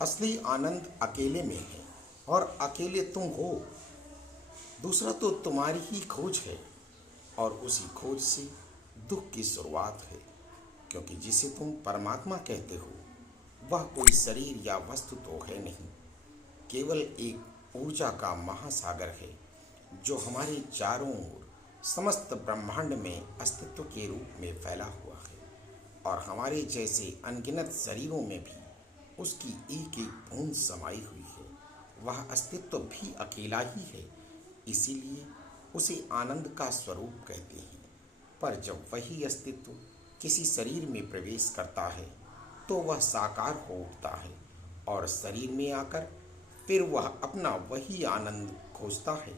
असली आनंद अकेले में है और अकेले तुम हो। दूसरा तो तुम्हारी ही खोज है और उसी खोज से दुख की शुरुआत है, क्योंकि जिसे तुम परमात्मा कहते हो वह कोई शरीर या वस्तु तो है नहीं, केवल एक ऊर्जा का महासागर है जो हमारे चारों ओर समस्त ब्रह्मांड में अस्तित्व के रूप में फैला हुआ है। और हमारे जैसे अनगिनत शरीरों में भी उसकी एक एक बूंद समाई हुई है। वह अस्तित्व भी अकेला ही है, इसीलिए उसे आनंद का स्वरूप कहते हैं। पर जब वही अस्तित्व किसी शरीर में प्रवेश करता है तो वह साकार हो उठता है और शरीर में आकर फिर वह अपना वही आनंद खोजता है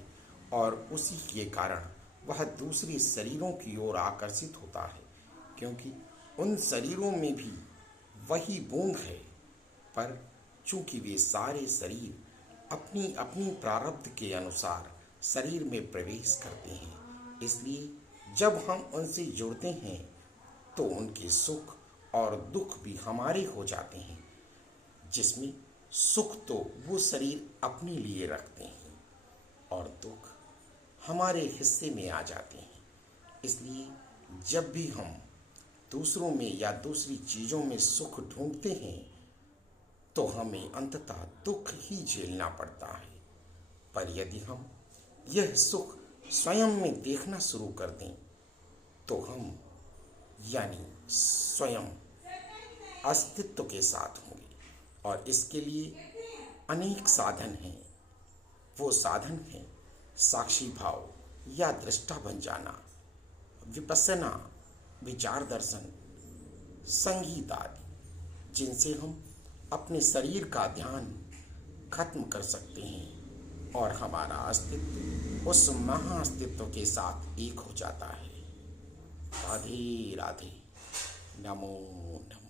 और उसी के कारण वह दूसरे शरीरों की ओर आकर्षित होता है, क्योंकि उन शरीरों में भी वही बूंद है। पर चूंकि वे सारे शरीर अपनी अपनी प्रारब्ध के अनुसार शरीर में प्रवेश करते हैं, इसलिए जब हम उनसे जुड़ते हैं तो उनके सुख और दुख भी हमारे हो जाते हैं, जिसमें सुख तो वो शरीर अपने लिए रखते हैं और दुख हमारे हिस्से में आ जाते हैं। इसलिए जब भी हम दूसरों में या दूसरी चीज़ों में सुख ढूंढते हैं तो हमें अंततः दुख ही झेलना पड़ता है। पर यदि हम यह सुख स्वयं में देखना शुरू कर दें तो हम यानी स्वयं अस्तित्व के साथ होंगे। और इसके लिए अनेक साधन हैं। वो साधन हैं साक्षी भाव या दृष्टा बन जाना, विपස්සना, विचार दर्शन, संगीत आदि, जिनसे हम अपने शरीर का ध्यान खत्म कर सकते हैं और हमारा अस्तित्व उस महाअस्तित्व के साथ एक हो जाता है। राधे राधे। नमो नमः।